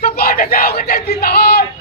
Support the dog and take it on!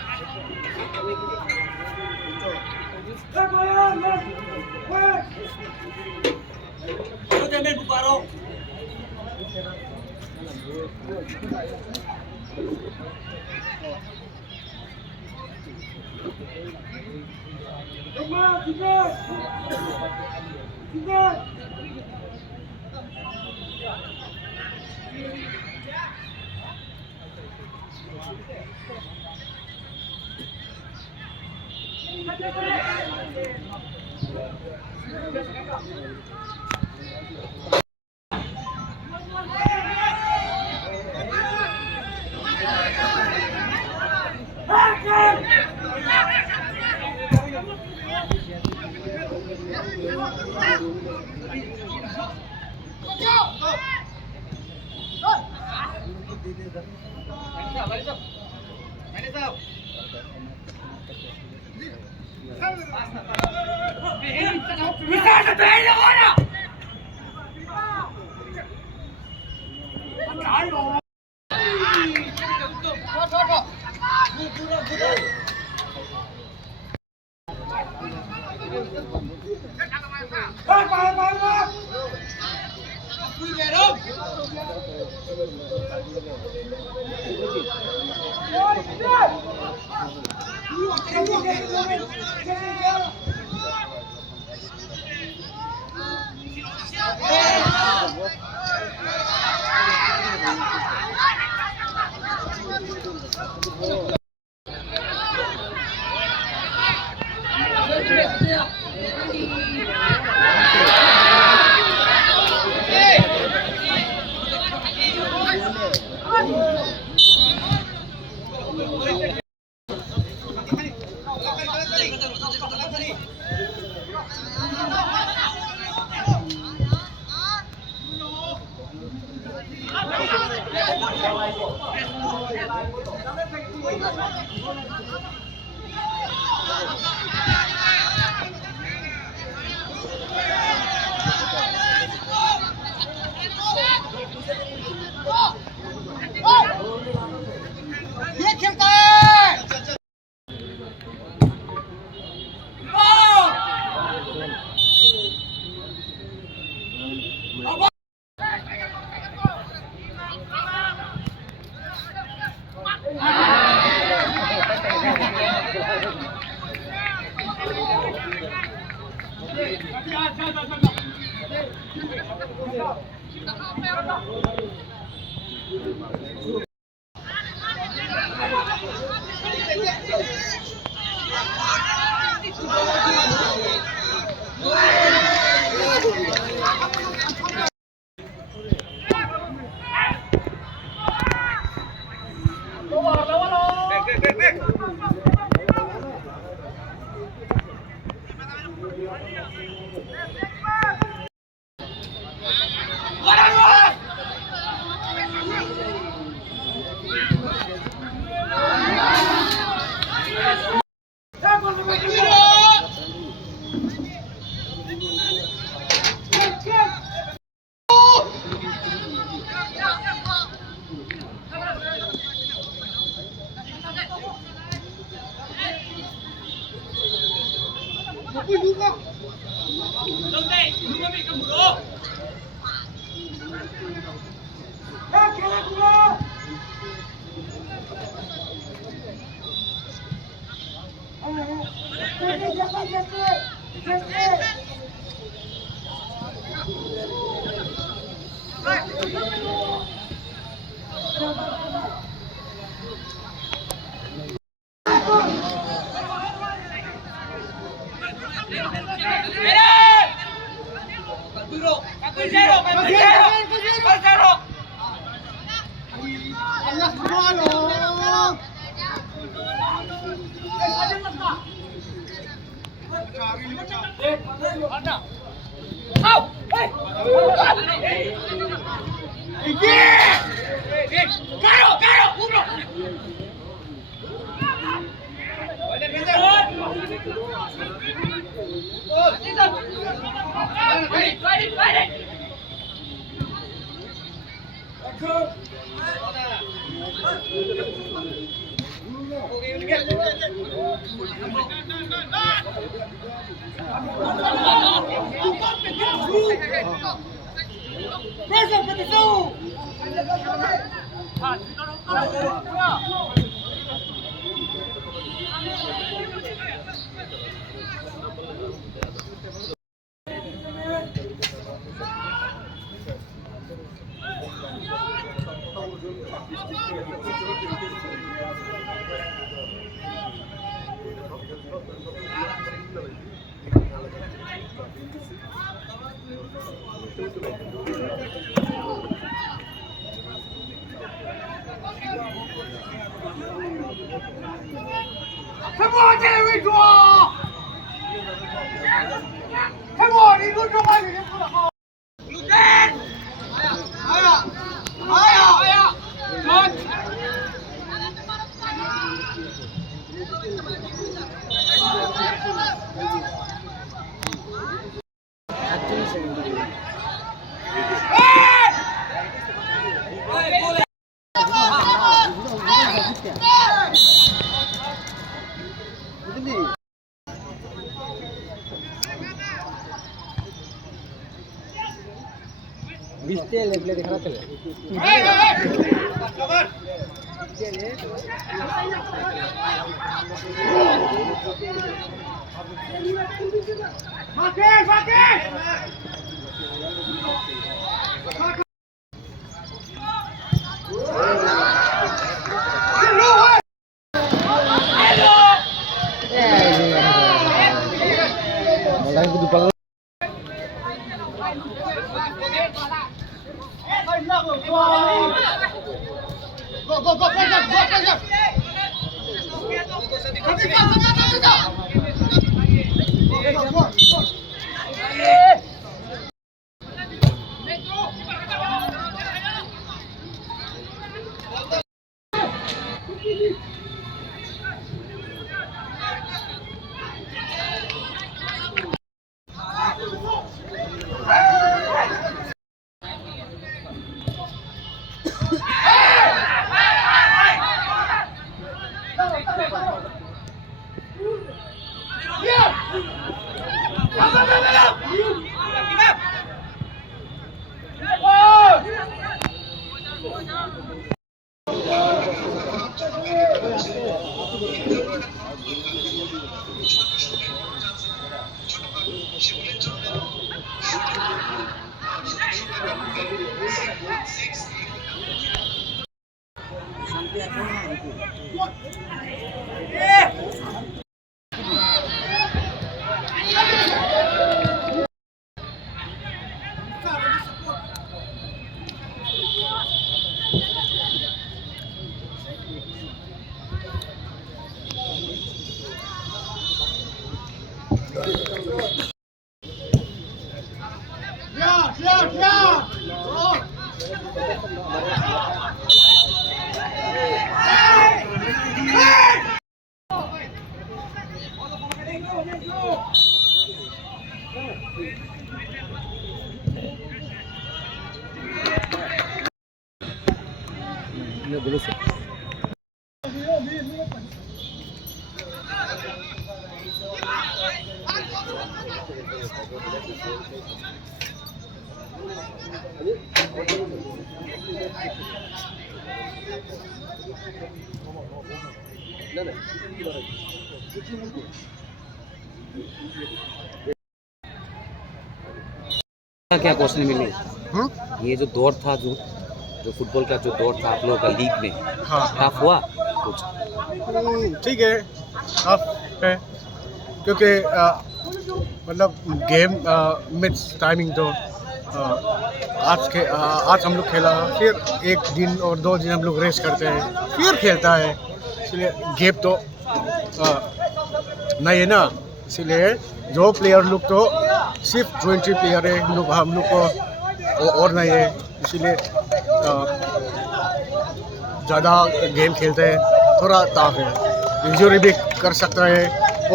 ये खेलता है Come on, Jerry, draw! Come on, you go to my Lieutenant! Aya! Good! बिस्ते लेबले देखना चले go, go, pressure, go, pressure. Come on, come on. क्या question मिली? ये जो दौर था, जो फुटबॉल का जो दौर था आप लोगों का लीग में, हाँ टफ हुआ कुछ? ठीक है, टफ है क्योंकि मतलब गेम मिस टाइमिंग तो आज हम लोग खेला, फिर एक दिन और 2 दिन हम लोग रेस्ट करते हैं, फिर खेलता है, इसलिए गेम तो नहीं है ना। इसलिए जो प्लेयर लोग तो सिर्फ 20 प्लेयर है, हम लोग को और नहीं है, इसीलिए ज़्यादा गेम खेलते हैं, थोड़ा टफ है, इंजरी भी कर सकता है।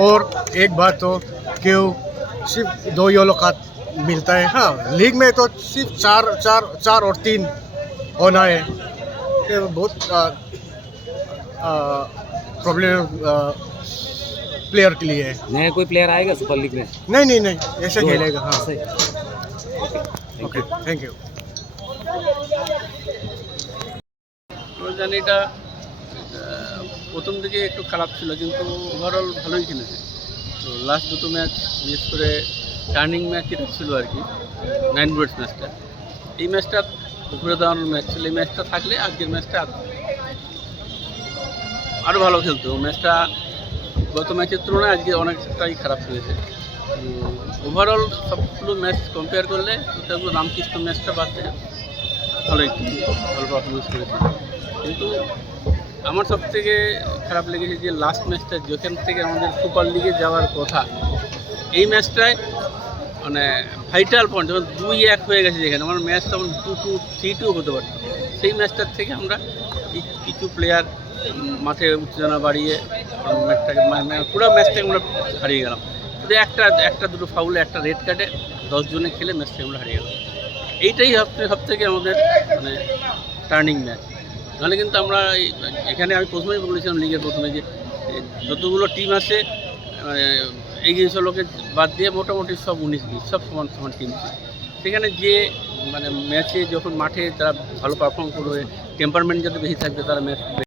और एक बात तो क्यों सिर्फ 2 येलो कार्ड मिलता है, हाँ लीग में तो सिर्फ 4 और 3 होना है, ये बहुत प्रॉब्लम प्लेयर के लिए है। नया कोई प्लेयर आएगा सुपर लीग में? नहीं ऐसे खेलेगा। हाँ ओके, थैंक यू। জার্নিটা প্রথম দিকে একটু খারাপ ছিল, কিন্তু ওভারঅল ভালোই খেলেছে। তো লাস্ট 2টো ম্যাচ, বিশেষ করে টার্নিং ম্যাচ যেটা ছিল আর কি, 9 বুলেটস ম্যাচটা, এই ম্যাচটা উপরে দাঁড়ানোর ম্যাচ ছিল। এই ম্যাচটা থাকলে আজকের ম্যাচটা আরও ভালো খেলতো। ম্যাচটা গত ম্যাচের তুলনায় আজকে অনেকটাই খারাপ হয়েছে। ওভারঅল সবগুলো ম্যাচ কম্পেয়ার করলে রামকৃষ্ণ ম্যাচটা বাদে ভালোই ভালো পারফরমেন্স করেছে। কিন্তু আমার সবথেকে খারাপ লেগেছে যে লাস্ট ম্যাচটা যেখান থেকে আমাদের সুপার লিগে যাওয়ার কথা, এই ম্যাচটায় মানে ভাইটাল পয়েন্ট যখন 2-1 হয়ে গেছে, যেখানে আমার ম্যাচ তখন 2-2 3-2 হতে পারত, সেই ম্যাচটার থেকে আমরা কিছু প্লেয়ার মাঠে উত্তেজনা বাড়িয়ে ম্যাচটাকে পুরো ম্যাচটাকে আমরা হারিয়ে গেলাম। শুধু একটা দুটো ফাউলে, একটা রেড কার্ডে 10 জনে খেলে ম্যাচটাকে আমরা হারিয়ে গেলাম। এইটাই সবথেকে আমাদের মানে টার্নিং ম্যাচ। নাহলে কিন্তু আমরা এখানে আমি প্রথমেই বলেছিলাম লিগের প্রথমে যে যতগুলো টিম আছে এগিয়ে লোকে বাদ দিয়ে মোটামুটি সব 19-20 সব সমান সমান টিম ছিল। সেখানে যে মানে ম্যাচে যখন মাঠে তারা ভালো পারফর্ম করবে, টেম্পারমেন্ট যাতে বেশি থাকবে, তারা ম্যাচ